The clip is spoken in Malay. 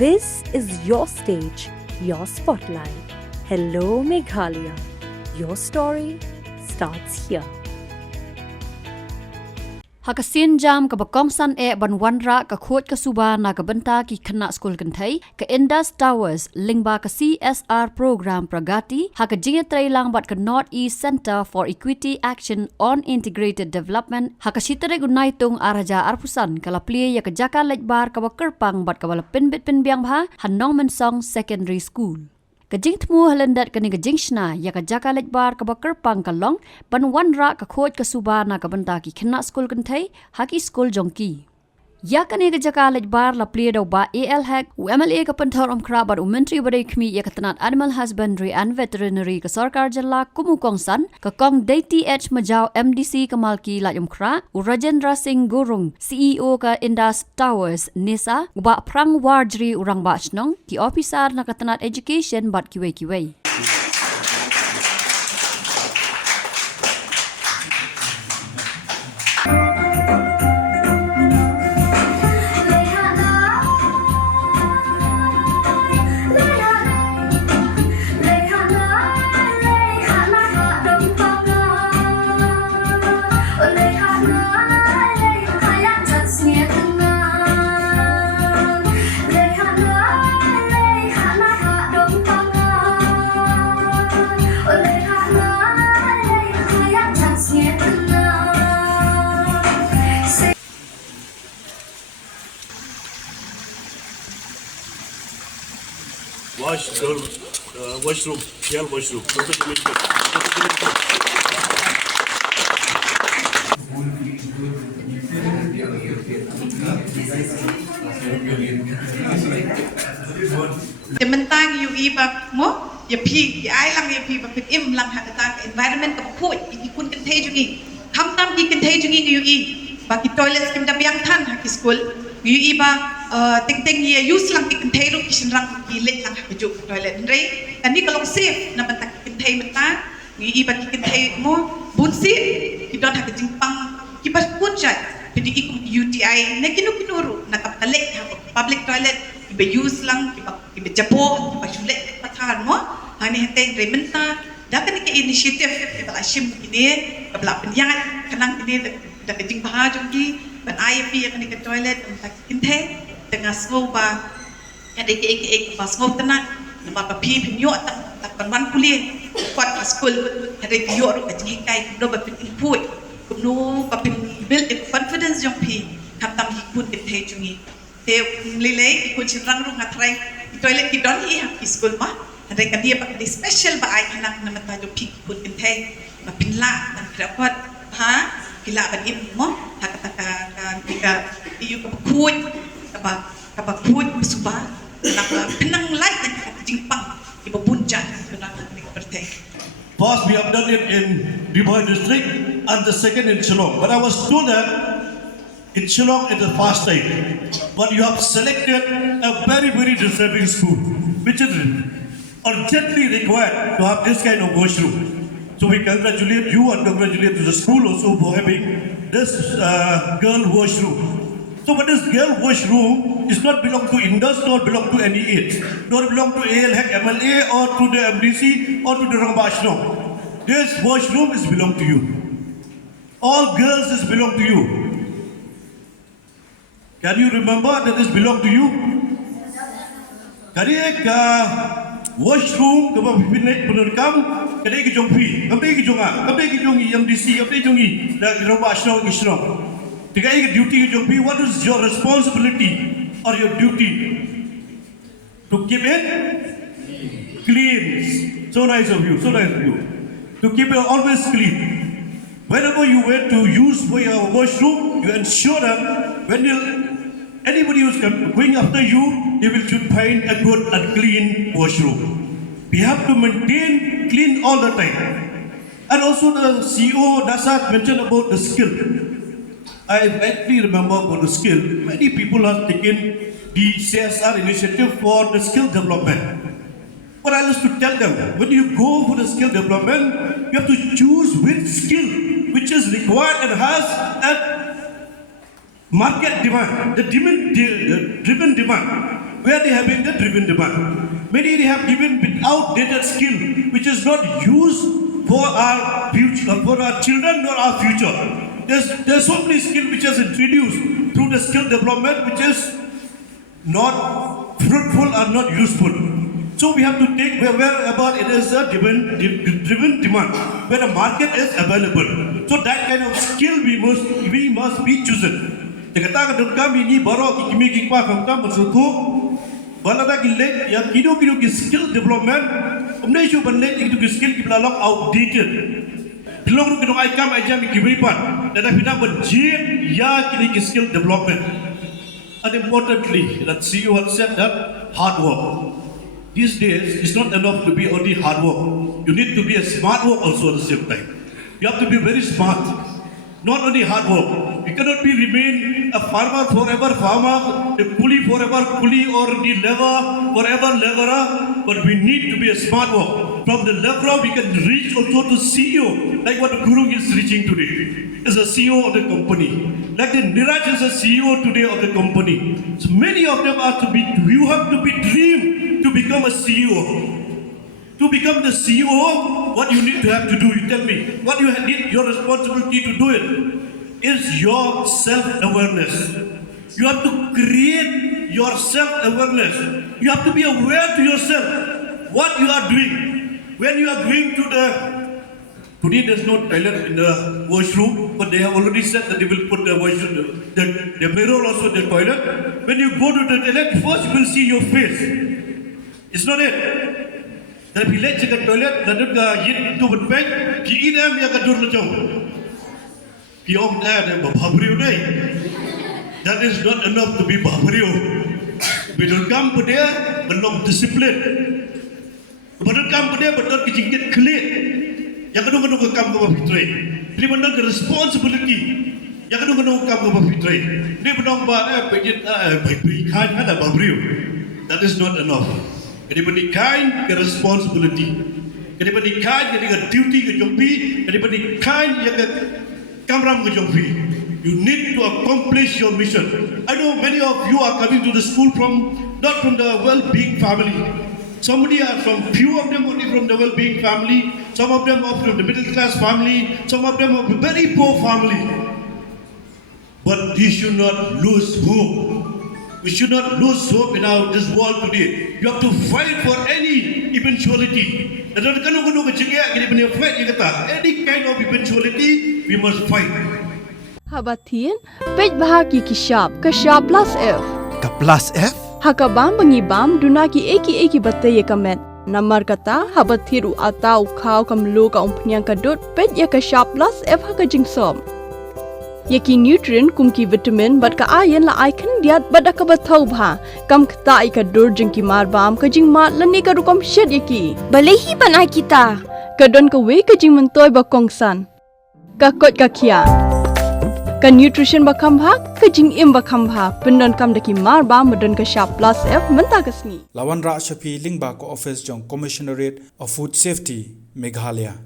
This is your stage, your spotlight. Hello, Meghalaya. Your story starts here. Hakasin jam ka bakong san banwanra ka khot ka suba na ka Bynta ki Khynnah Skul Kynthei ka Indus Towers lingba ka CSR program pragati haka jingetray lang bat ka Northeast Center for Equity Action on Integrated Development haka sitere gunay tung araja arpusan kala plie ya ka Jaka Leit ka bakerpang bat ka wala pinbit pinbiang bha han Nongmensong Secondary School. Kajing temu halendat kani Pynshna ya ka Jaka Leit ka bakerpang kalong banwanra ka khot ka suba na ka Bynta ki Khynnah Skul Kynthei haki Skul jongki. Ya kani ka Jaka Leit la plie daw ba AL hack MLA ka penthor krabat menteri badai khmi ya ka tanat Animal Husbandry and Veterinary ka sarkar jalla kumukong san ka kong DTH majau MDC kamalki la kra Rajendra Singh Gurung CEO ka Indus Towers Nisa ba prang warjri urang ba chnong ki officer na ka tanat education bat kiwe. Washroom, girl washroom. Mentang you iba mo, ya pi, ya ai lang ya pi ba pit im lang hakatang environment ka put, ikun Kynthei jungi. Hamtam ki Kynthei jungi you i. Ba ki toilet kim da biang tan ha ki school. You iba ting ya use lang ki Kynthei ru ki sinrang ki let lang ha ki toilet ndrei. Kani kalong safe na banta ki Kynthei mentang, you iba ki Kynthei mo bunsi ki don ha ki jingpang ki pas punjat. Pidi ikum UTI na kinuru na kapalek ha public toilet iba use lang iba japo iba sulit pathan mo hani hete rementa dakan ni initiative iba asim ini kabla penyangat kanang ini da kajing bahajung ki ban IFP yang ni ke toilet untuk Kynthei tengah school ba ada ke pas school tenang nama papi pinyo tak panwan kuliah kuat school ada pinyo ru kajing kai do ba pin input kuno papi build confidence jong pi kamtam hikun Kynthei jungi te lilei ikut cirang ru ngatrai toilet ki don hi hak school ma ada kan dia pakai special ba ai anak nama tajo pi ikut Kynthei ma pinla dan krapat ha kila ban im mo taka tika iu ka kuit ka kuit suba nak penang light dan jingpang ibu punjat penang ni Kynthei. First, we have done it in Kyrwoh district and the second in Shillong. But I was told that in Shillong it is fast time. But you have selected a very, very deserving school, which is urgently required to have this kind of washroom. So we congratulate you and congratulate the school also for having this girl washroom. So but this girl washroom is not belong to Indus, nor belong to any age, nor belong to ALHEC MLA or to the MDC or to the Rambashno. This washroom is belong to you. All girls is belong to you. Can you remember that this belong to you? Kari ek washroom kaba pinay penerkam kadi ke jongpi, kadi ke jonga, kadi ke jongi MDC, kadi jongi the Rambashno Isno. Tiga duty you what is your responsibility or your duty? To keep it clean. So nice of you, so nice of you. To keep it always clean. Whenever you went to use for your washroom, you ensure that when anybody who's going after you, they will should find a good and clean washroom. We have to maintain clean all the time. And also the CEO Dasat mentioned about the skill. I rightly remember about the skill. Many people have taken the CSR initiative for the skill development. But I used to tell them, when you go for the skill development, you have to choose which skill which is required and has a market demand, the driven demand. where they having the driven demand. Many they have given with outdated skill, which is not used for our future, for our children or our future. There's so many skill which is introduced through the skill development, which is not fruitful or not useful. So we have to take wherever it is a driven demand, where the market is available. So that kind of skill we must be chosen. The kata kami ni baru kimi kikpa kamta bersuatu, balada kilet yang kido ki skill development, umne isu benda itu skill kita long outdated. Belum kita aikam aja mikiripan, dan kita berjid ya kini skill development. And importantly, that CEO had said that hard work. These days, it's not enough to be only hard work. You need to be a smart work also at the same time. You have to be very smart. Not only hard work. You cannot remain a farmer forever farmer, a coolie forever coolie, or the lever forever leverer. But we need to be a smart work. From the leverer, we can reach also to CEO, like what the Guru is reaching today. Is a CEO of the company. Like the Niraj is a CEO today of the company. So many of them are to be, you have to be dreamed to become a CEO. To become the CEO, what you need to have to do, you tell me. What you need, your responsibility to do it is your self-awareness. You have to create your self-awareness. You have to be aware to yourself what you are doing. When you are going to today there's no toilet in the washroom, but they have already said that they will put the washroom, the mirror also in the toilet. When you go to the toilet, first you will see your face. It's not it. That we let the toilet, that the yin to the bed, he eat them, Yakadur Lachong. He owned that and Babrio day. That is not enough to be Babrio. We don't come to there, but not discipline. But don't come to there, but not get clear. Yakadu come over betray. They will not the responsibility. Yakadu come over betray. They will not buy a Babrio. That is not enough. Anybody kind get responsibility. Anybody kind getting a duty get jompi. Anybody kind get kamram get jompi. You need to accomplish your mission. I know many of you are coming to the school not from the well-being family. Somebody are few of them only from the well-being family. Some of them are from the middle-class family. Some of them are from a very poor family. But we should not lose hope. We should not lose hope in this world today. You have to fight for any eventuality. Any kind of eventuality, we must fight. Habatin, page bahagi kishab plus F. Ka plus F? Hakabam bangibam dunaki eki bataya kamet. Namar kata habathiru atau kau kamlu ka umpnyang kadut page ya kishab plus F haka jingsom. Yaki nutrient kumki vitamin bat ka ayan la ai kan diat bat ka bathau bha kam khta ai ka dur jingki mar bam ka jing mat lani ka rukom shed yaki balehi banai kita ka don ka we ka jing mentoy ba kongsan ka kot ka khia ka nutrition ba kham bha ka jing im ba kham bha pendon kam daki mar bam madon ka sharp plus F menta ka sni Lawan Ra Shafi Lingba ko office jong commissionerate of food safety Meghalaya